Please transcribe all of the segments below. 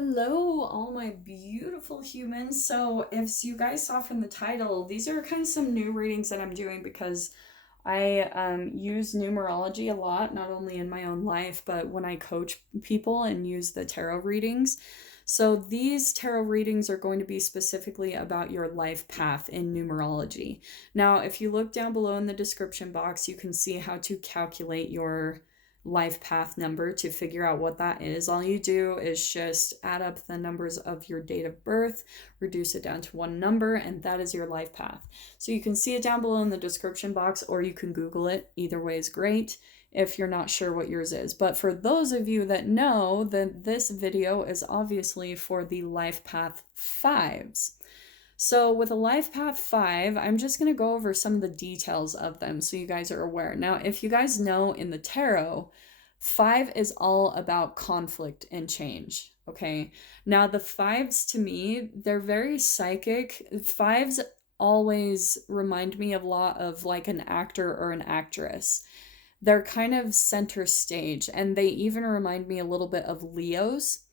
Hello, all my beautiful humans. So, if you guys saw from the title, these are kind of some new readings that I'm doing because I use numerology a lot, not only in my own life, but when I coach people and use the tarot readings. So, these tarot readings are going to be specifically about your life path in numerology. Now, if you look down below in the description box, you can see how to calculate your life path number to figure out what that is. All you do is just add up the numbers of your date of birth, reduce it down to one number, and that is your life path. So you can see it down below in the description box, or you can Google it. Either way is great if you're not sure what yours is. But for those of you that know, then this video is obviously for the life path fives. So with a life path 5, I'm just going to go over some of the details of them so you guys are aware. Now, if you guys know in the tarot, 5 is all about conflict and change, okay? Now, the 5s to me, they're very psychic. 5s always remind me of a lot of like an actor or an actress. They're kind of center stage, and they even remind me a little bit of Leos,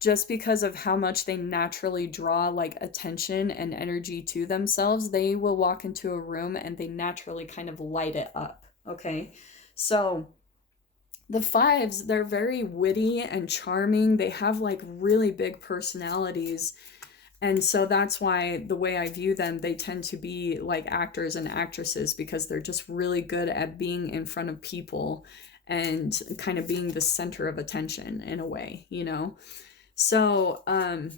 just because of how much they naturally draw like attention and energy to themselves. They will walk into a room and they naturally kind of light it up, okay? So the 5s, they're very witty and charming. They have like really big personalities. And so that's why the way I view them, they tend to be like actors and actresses because they're just really good at being in front of people and kind of being the center of attention in a way, you know? So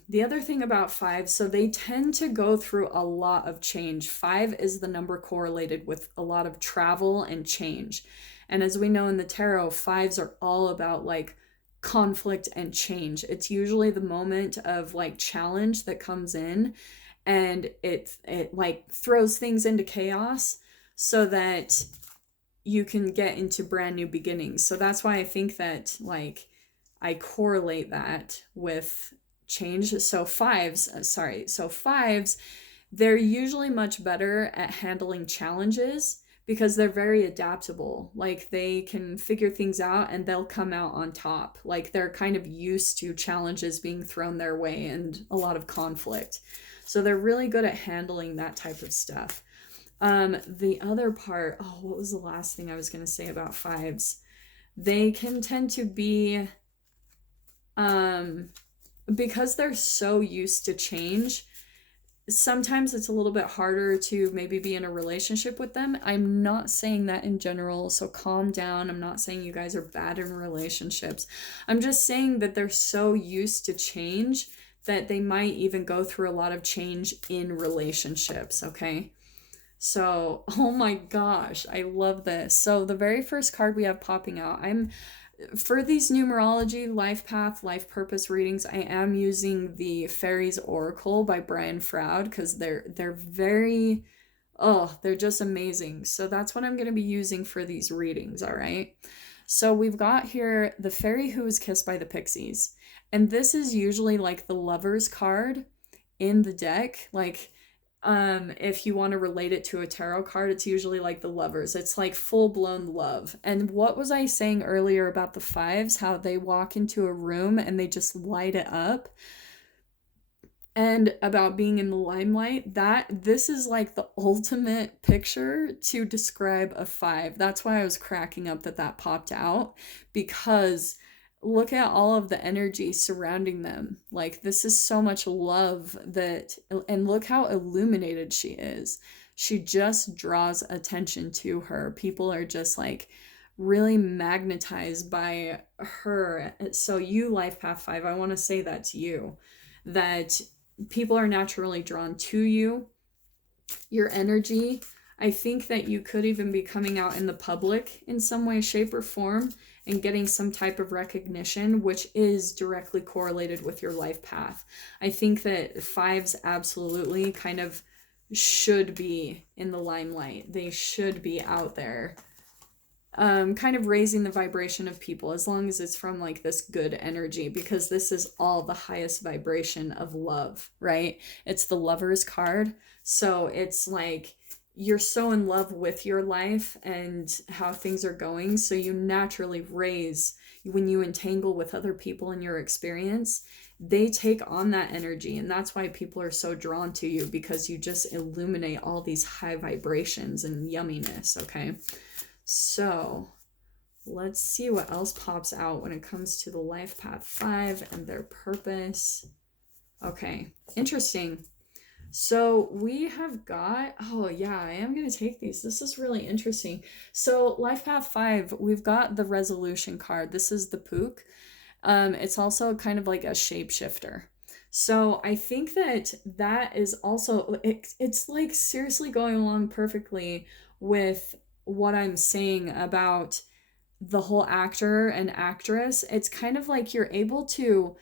the other thing about 5, so they tend to go through a lot of change. 5 is the number correlated with a lot of travel and change. And as we know in the tarot, 5s are all about like conflict and change. It's usually the moment of like challenge that comes in, and it like throws things into chaos so that you can get into brand new beginnings. So that's why I think that like I correlate that with change. So 5s, they're usually much better at handling challenges because they're very adaptable. Like they can figure things out and they'll come out on top. Like they're kind of used to challenges being thrown their way and a lot of conflict. So they're really good at handling that type of stuff. The other part, what was the last thing I was going to say about 5s? They can tend to be because they're so used to change, sometimes it's a little bit harder to maybe be in a relationship with them. I'm not saying that in general, so calm down. I'm not saying you guys are bad in relationships. I'm just saying that they're so used to change that they might even go through a lot of change in relationships, okay? So, oh my gosh, I love this. So the very first card we have popping out, for these numerology, life path, life purpose readings, I am using the Fairies Oracle by Brian Froud because they're very, they're just amazing. So that's what I'm going to be using for these readings, all right? So we've got here the fairy who was kissed by the pixies. And this is usually like the lover's card in the deck. Like if you want to relate it to a tarot card, it's usually like the lovers. It's like full-blown love. And what was I saying earlier about the 5s, how they walk into a room and they just light it up, and about being in the limelight? This is like the ultimate picture to describe a 5. That's why I was cracking up that popped out, because look at all of the energy surrounding them. Like this is so much love and look how illuminated she is. She just draws attention to her. People are just like really magnetized by her. So you, life path 5, I want to say that to you, that people are naturally drawn to you, your energy. I think that you could even be coming out in the public in some way, shape, or form and getting some type of recognition, which is directly correlated with your life path. I think that 5s absolutely kind of should be in the limelight. They should be out there, kind of raising the vibration of people, as long as it's from like this good energy, because this is all the highest vibration of love, right? It's the Lover's card. So it's like you're so in love with your life and how things are going, so you naturally raise when you entangle with other people in your experience, they take on that energy. And that's why people are so drawn to you, because you just illuminate all these high vibrations and yumminess. Okay, so let's see what else pops out when it comes to the Life Path 5 and their purpose. Okay, interesting. So we have got, oh yeah, I am going to take these. This is really interesting. So Life Path 5, we've got the resolution card. This is the Pook. It's also kind of like a shapeshifter. So I think that is also, it's like seriously going along perfectly with what I'm saying about the whole actor and actress. It's kind of like you're able to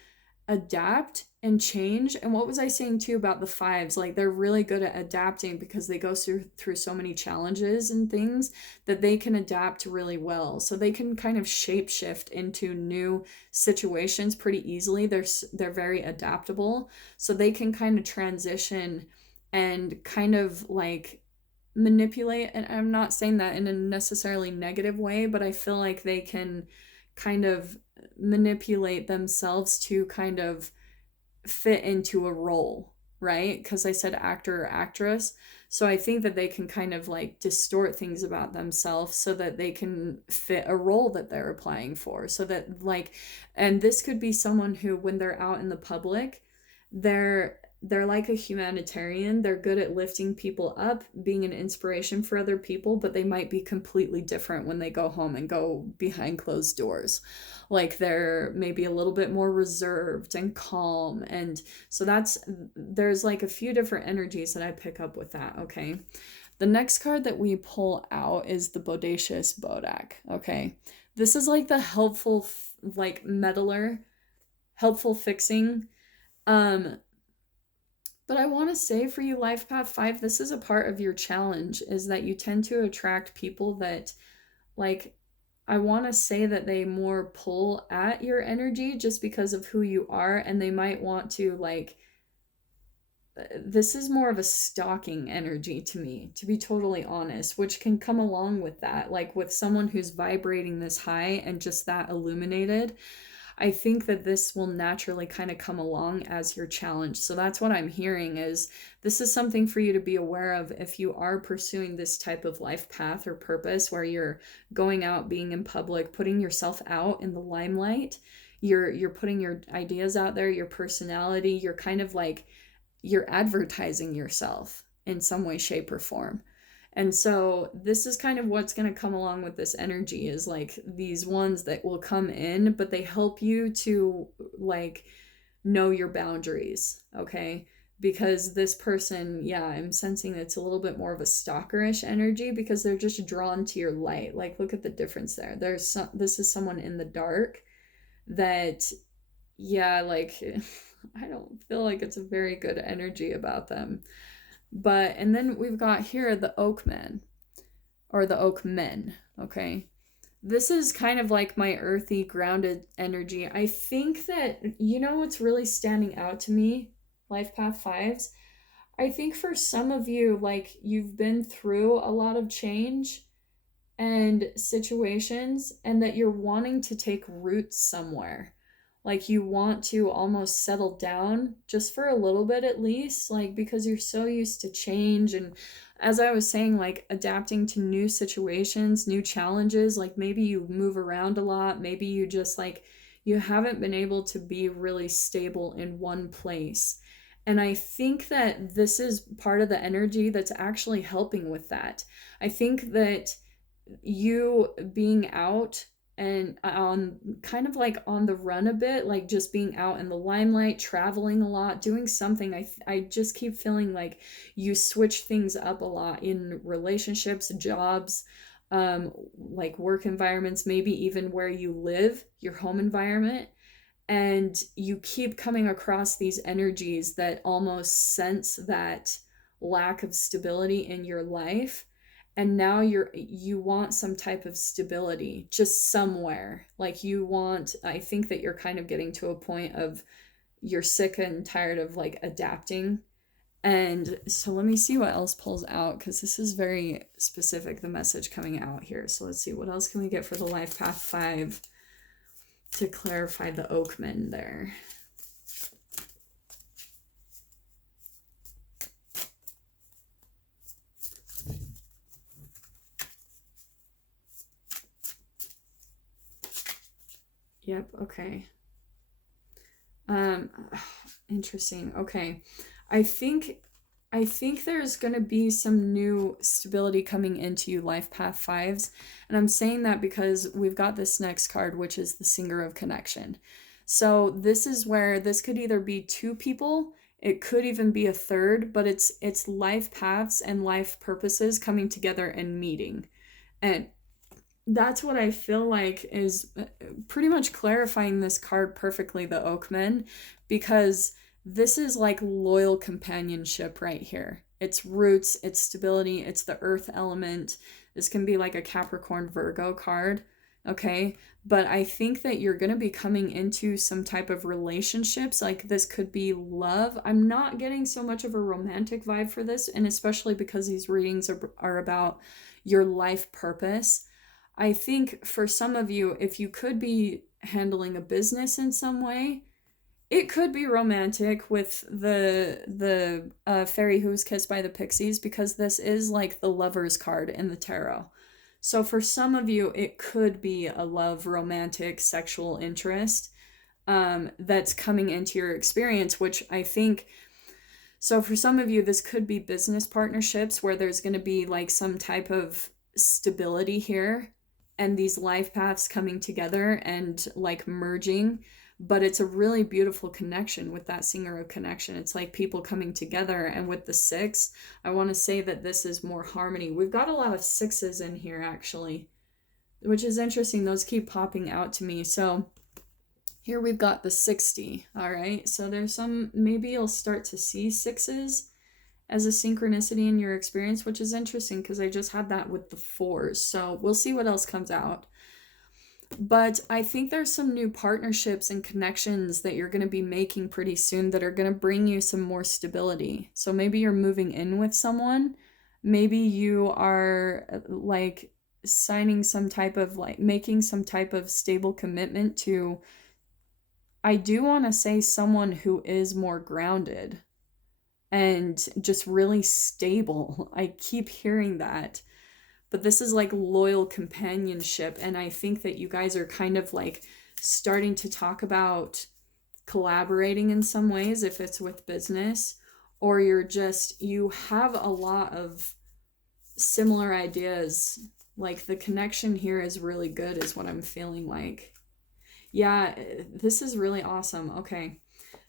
adapt and change. And what was I saying too about the fives? Like they're really good at adapting because they go through so many challenges and things that they can adapt really well. So they can kind of shapeshift into new situations pretty easily. They're very adaptable. So they can kind of transition and kind of like manipulate, and I'm not saying that in a necessarily negative way, but I feel like they can kind of manipulate themselves to kind of fit into a role, right? Because I said actor or actress. So I think that they can kind of like distort things about themselves so that they can fit a role that they're applying for. So that like, and this could be someone who, when they're out in the public, they're like a humanitarian. They're good at lifting people up, being an inspiration for other people, but they might be completely different when they go home and go behind closed doors. Like they're maybe a little bit more reserved and calm. And so there's like a few different energies that I pick up with that. Okay. The next card that we pull out is the Bodacious Bodak. Okay. This is like the helpful, like meddler, helpful fixing. But I want to say for you, Life Path 5, this is a part of your challenge, is that you tend to attract people that, like, I want to say that they more pull at your energy just because of who you are, and they might want to, like, this is more of a stalking energy to me, to be totally honest, which can come along with that, like with someone who's vibrating this high and just that illuminated. I think that this will naturally kind of come along as your challenge. So that's what I'm hearing, is this is something for you to be aware of if you are pursuing this type of life path or purpose where you're going out, being in public, putting yourself out in the limelight. You're putting your ideas out there, your personality, you're kind of like, you're advertising yourself in some way, shape, or form. And so this is kind of what's going to come along with this energy, is like these ones that will come in, but they help you to like know your boundaries. Okay. Because this person, yeah, I'm sensing it's a little bit more of a stalkerish energy because they're just drawn to your light. Like, look at the difference there. This is someone in the dark that, yeah, like, I don't feel like it's a very good energy about them. But, and then we've got here the Oak Man, or the Oak Men, okay? This is kind of like my earthy, grounded energy. I think that, you know what's really standing out to me, Life Path 5s? I think for some of you, like, you've been through a lot of change and situations, and that you're wanting to take roots somewhere. Like you want to almost settle down just for a little bit at least, like because you're so used to change. And as I was saying, like adapting to new situations, new challenges, like maybe you move around a lot, maybe you just like, you haven't been able to be really stable in one place. And I think that this is part of the energy that's actually helping with that. I think that you being out and on kind of like on the run a bit, like just being out in the limelight, traveling a lot, doing something, I just keep feeling like you switch things up a lot in relationships, jobs, like work environments, maybe even where you live, your home environment. And you keep coming across these energies that almost sense that lack of stability in your life, and now you want some type of stability just somewhere. Like you want, I think that you're kind of getting to a point of you're sick and tired of like adapting. And so let me see what else pulls out, because this is very specific, the message coming out here. So let's see, what else can we get for the Life Path 5? to clarify the Oakman there. Yep, okay. Interesting. Okay. I think there's going to be some new stability coming into you, Life Path 5s. And I'm saying that because we've got this next card, which is the Singer of Connection. So this is where this could either be two people, it could even be a third, but it's life paths and life purposes coming together and meeting. And that's what I feel like is pretty much clarifying this card perfectly, the Oakman, because this is like loyal companionship right here. It's roots, it's stability, it's the earth element. This can be like a Capricorn Virgo card, okay? But I think that you're going to be coming into some type of relationships. Like this could be love. I'm not getting so much of a romantic vibe for this, and especially because these readings are about your life purpose. I think for some of you, if you could be handling a business in some way, it could be romantic with the fairy who was kissed by the pixies, because this is like the Lover's card in the tarot. So for some of you, it could be a love, romantic, sexual interest that's coming into your experience, which I think... So for some of you, this could be business partnerships where there's going to be like some type of stability here and these life paths coming together and like merging. But it's a really beautiful connection with that Singer of Connection. It's like people coming together. And with the 6, I want to say that this is more harmony. We've got a lot of 6s in here, actually, which is interesting. Those keep popping out to me. So here we've got the 60. All right. So there's some, maybe you'll start to see 6s as a synchronicity in your experience, which is interesting because I just had that with the 4s. So we'll see what else comes out. But I think there's some new partnerships and connections that you're going to be making pretty soon that are going to bring you some more stability. So maybe you're moving in with someone. Maybe you are like signing some type of like making some type of stable commitment to, I do want to say, someone who is more grounded and just really stable. I keep hearing that. But this is like loyal companionship. And I think that you guys are kind of like starting to talk about collaborating in some ways, if it's with business, or you have a lot of similar ideas. Like the connection here is really good, is what I'm feeling like. Yeah, this is really awesome. Okay.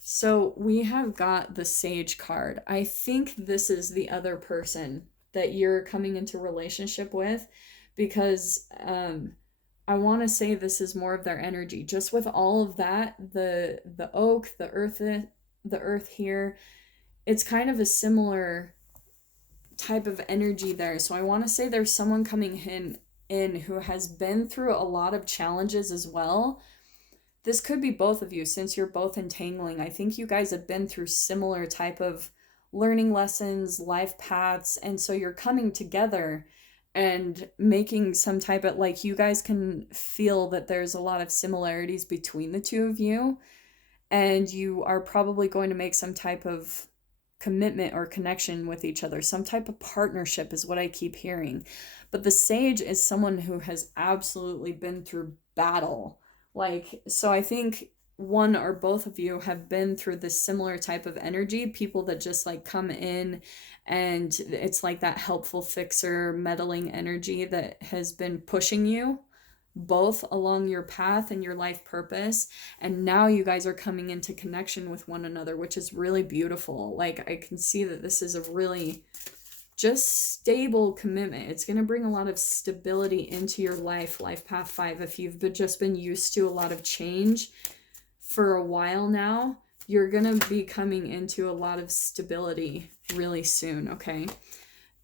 So we have got the Sage card. I think this is the other person that you're coming into relationship with, because I want to say this is more of their energy. Just with all of that, the oak, the earth here, it's kind of a similar type of energy there. So I want to say there's someone coming in who has been through a lot of challenges as well. This could be both of you, since you're both entangling. I think you guys have been through similar type of learning lessons, life paths, and so you're coming together and making some type of, like, you guys can feel that there's a lot of similarities between the two of you, and you are probably going to make some type of commitment or connection with each other. Some type of partnership is what I keep hearing. But the Sage is someone who has absolutely been through battle. Like, so I think one or both of you have been through this similar type of energy, people that just like come in and it's like that helpful fixer, meddling energy that has been pushing you both along your path and your life purpose. And now you guys are coming into connection with one another, which is really beautiful. Like, I can see that this is a really just stable commitment. It's going to bring a lot of stability into your life path 5. If you've just been used to a lot of change for a while now, you're going to be coming into a lot of stability really soon, okay?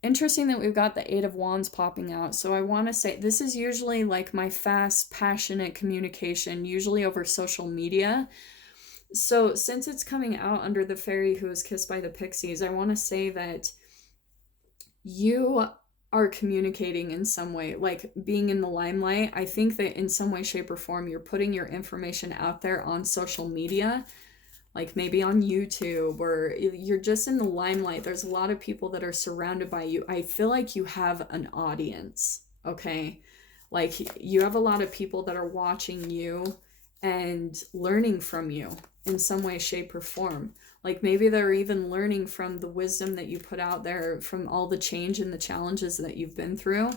Interesting that we've got the 8 of Wands popping out. So I want to say this is usually like my fast, passionate communication, usually over social media. So since it's coming out under the fairy who was kissed by the pixies, I want to say that you are communicating in some way, like being in the limelight. I think that in some way, shape, or form, you're putting your information out there on social media, like maybe on YouTube, or you're just in the limelight. There's a lot of people that are surrounded by you. I feel like you have an audience, okay? Like you have a lot of people that are watching you and learning from you in some way, shape, or form. Like maybe they're even learning from the wisdom that you put out there, from all the change and the challenges that you've been through.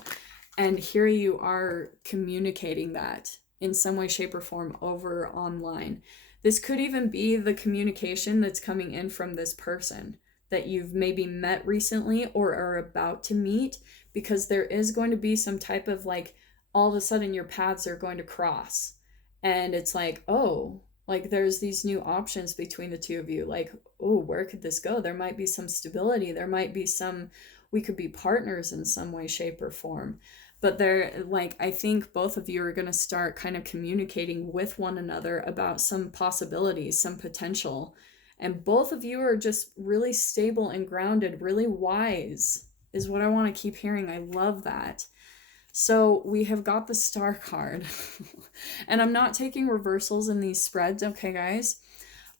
And here you are communicating that in some way, shape, or form over online. This could even be the communication that's coming in from this person that you've maybe met recently or are about to meet, because there is going to be some type of like, all of a sudden your paths are going to cross. And it's like, oh, like there's these new options between the two of you. Like, oh, where could this go? There might be some stability. There might be we could be partners in some way, shape, or form. But they're like, I think both of you are going to start kind of communicating with one another about some possibilities, some potential. And both of you are just really stable and grounded, really wise, is what I want to keep hearing. I love that. So we have got the Star card. And I'm not taking reversals in these spreads, okay, guys?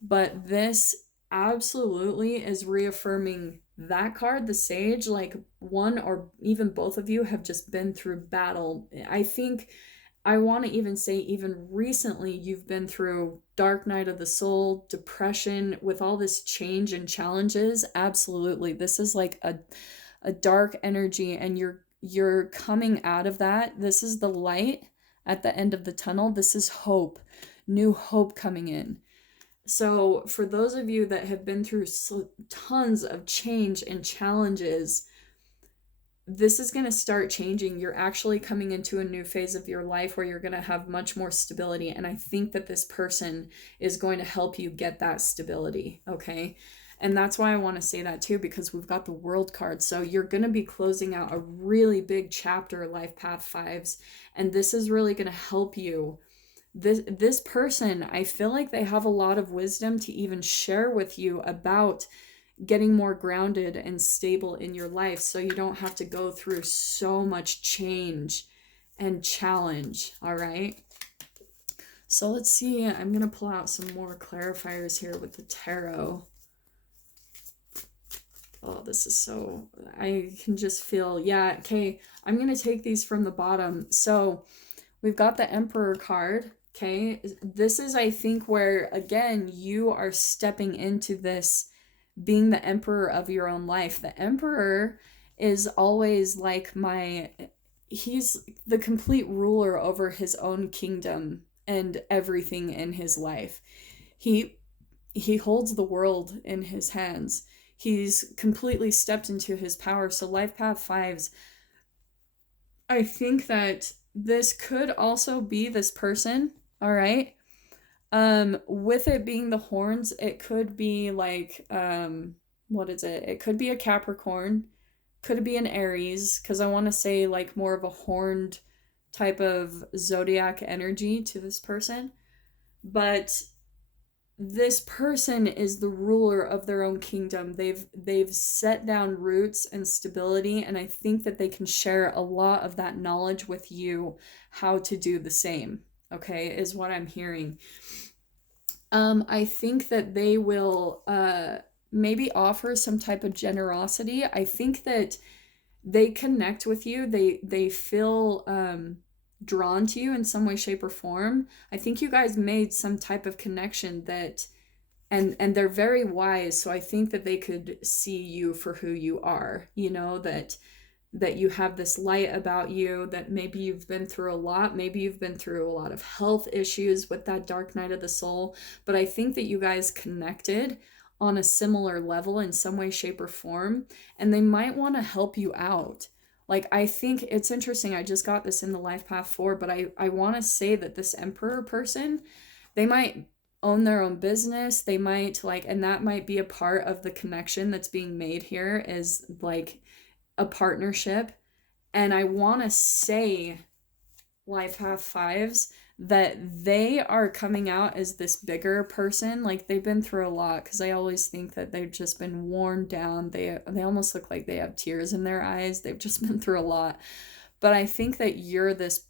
But this absolutely is reaffirming that card, the Sage. Like one or even both of you have just been through battle. I think I want to even say, even recently, you've been through dark night of the soul, depression, with all this change and challenges. Absolutely. This is like a dark energy, and you're coming out of that. This is the light at the end of the tunnel. This is hope, new hope coming in. So for those of you that have been through tons of change and challenges, this is going to start changing. You're actually coming into a new phase of your life where you're going to have much more stability. And I think that this person is going to help you get that stability, okay? And that's why I want to say that too, because we've got the World card. So you're going to be closing out a really big chapter, Life Path 5s. And this is really going to help you. This person, I feel like they have a lot of wisdom to even share with you about getting more grounded and stable in your life, so you don't have to go through so much change and challenge. All right. So let's see. I'm going to pull out some more clarifiers here with the tarot. Oh, this is so, I can just feel, yeah, okay. I'm going to take these from the bottom. So we've got the Emperor card. Okay. This is, I think, where, again, you are stepping into this being the emperor of your own life. The Emperor is always like he's the complete ruler over his own kingdom and everything in his life. He holds the world in his hands. He's completely stepped into his power. So Life Path 5s, I think that this could also be this person, all right? With it being the horns, it could be like, what is it? It could be a Capricorn, could be an Aries, because I want to say like more of a horned type of zodiac energy to this person. But this person is the ruler of their own kingdom. They've set down roots and stability, and I think that they can share a lot of that knowledge with you, how to do the same, okay, is what I'm hearing. I think that they will maybe offer some type of generosity. I think that they connect with you. They feel drawn to you in some way, shape, or form. I think you guys made some type of connection that, and they're very wise. So I think that they could see you for who you are, you know, that you have this light about you, that maybe you've been through a lot. Maybe you've been through a lot of health issues with that dark night of the soul. But I think that you guys connected on a similar level in some way, shape, or form. And they might want to help you out. Like, I think it's interesting. I just got this in the Life Path 4, but I want to say that this Emperor person, they might own their own business. They might and that might be a part of the connection that's being made here, is like a partnership. And I want to say, Life Path 5s, that they are coming out as this bigger person. Like they've been through a lot, because I always think that they've just been worn down. They almost look like they have tears in their eyes. They've just been through a lot. But I think that you're this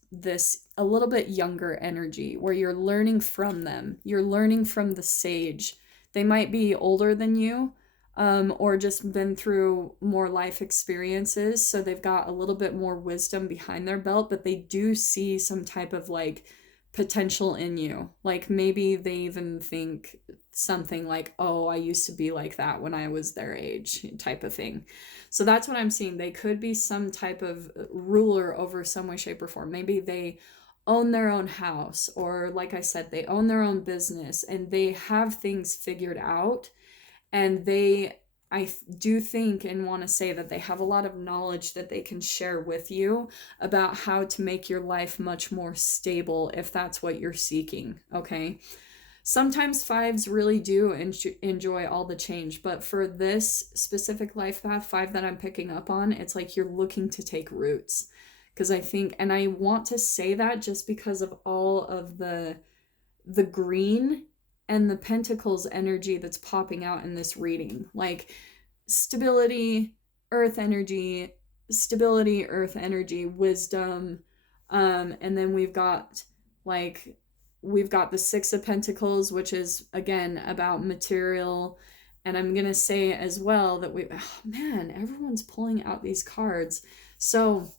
a little bit younger energy where you're learning from them. You're learning from the sage. They might be older than you, or just been through more life experiences, so they've got a little bit more wisdom behind their belt, but they do see some type of like potential in you. Like maybe they even think something like, oh, I used to be like that when I was their age, type of thing. So that's what I'm seeing. They could be some type of ruler over some way, shape, or form. Maybe they own their own house, or like I said, they own their own business and they have things figured out. And I do think and want to say that they have a lot of knowledge that they can share with you about how to make your life much more stable if that's what you're seeking, okay? Sometimes fives really do enjoy all the change, but for this specific life path, five that I'm picking up on, it's like you're looking to take roots. Because I think, and I want to say that just because of all of the green and the pentacles energy that's popping out in this reading. Like stability, earth energy, wisdom. And then we've got the Six of Pentacles, which is again about material. And I'm gonna say as well that everyone's pulling out these cards. So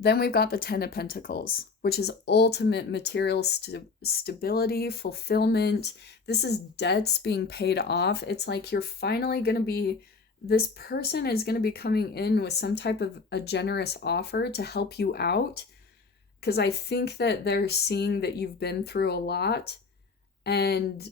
then we've got the Ten of Pentacles, which is ultimate material stability, fulfillment. This is debts being paid off. It's like you're finally going to be, this person is going to be coming in with some type of a generous offer to help you out. Because I think that they're seeing that you've been through a lot and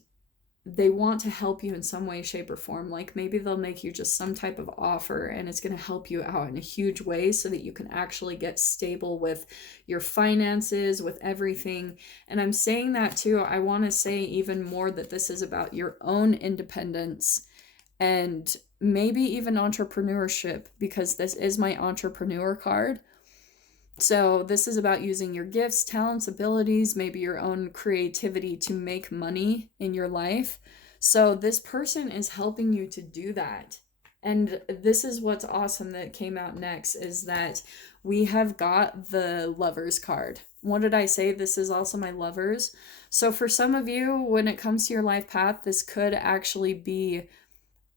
they want to help you in some way, shape, or form. Like maybe they'll make you just some type of offer and it's going to help you out in a huge way so that you can actually get stable with your finances, with everything. And I'm saying that too. I want to say even more that this is about your own independence and maybe even entrepreneurship, because this is my entrepreneur card. So this is about using your gifts, talents, abilities, maybe your own creativity to make money in your life. So this person is helping you to do that. And this is what's awesome that came out next, is that we have got the Lovers card. What did I say? This is also my Lovers. So for some of you, when it comes to your life path, this could actually be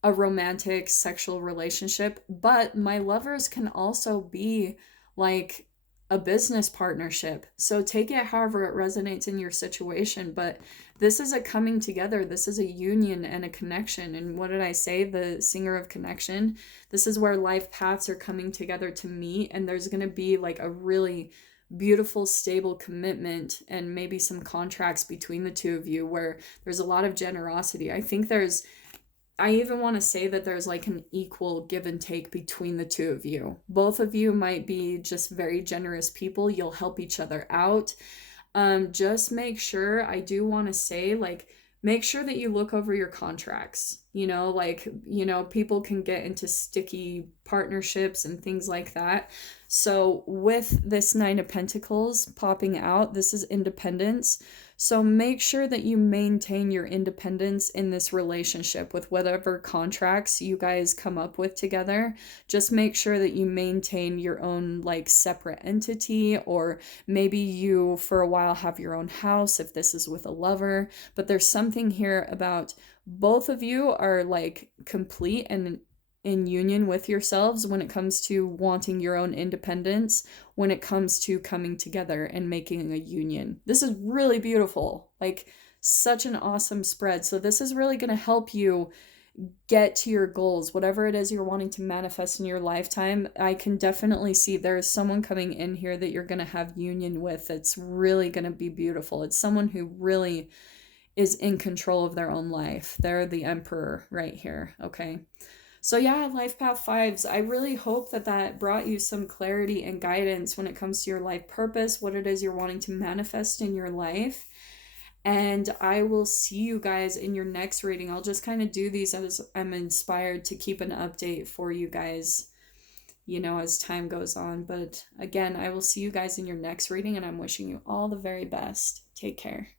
a romantic sexual relationship, but my Lovers can also be like a business partnership. So take it however it resonates in your situation, but this is a coming together. This is a union and a connection. And what did I say? The Singer of Connection. This is where life paths are coming together to meet, and there's going to be like a really beautiful, stable commitment and maybe some contracts between the two of you where there's a lot of generosity. I even want to say that there's like an equal give and take between the two of you. Both of you might be just very generous people. You'll help each other out. Just make sure, I do want to say, like, make sure that you look over your contracts. People can get into sticky partnerships and things like that. So with this Nine of Pentacles popping out, this is independence. So make sure that you maintain your independence in this relationship with whatever contracts you guys come up with together. Just make sure that you maintain your own like separate entity, or maybe you for a while have your own house if this is with a lover. But there's something here about both of you are like complete and in union with yourselves when it comes to wanting your own independence, when it comes to coming together and making a union. This is really beautiful, like such an awesome spread. So this is really going to help you get to your goals, whatever it is you're wanting to manifest in your lifetime. I can definitely see there's someone coming in here that you're going to have union with. It's really going to be beautiful. It's someone who really is in control of their own life. They're the emperor right here, okay? So yeah, Life Path 5s, I really hope that brought you some clarity and guidance when it comes to your life purpose, what it is you're wanting to manifest in your life. And I will see you guys in your next reading. I'll just kind of do these as I'm inspired to keep an update for you guys. you know, as time goes on. But again, I will see you guys in your next reading, and I'm wishing you all the very best. Take care.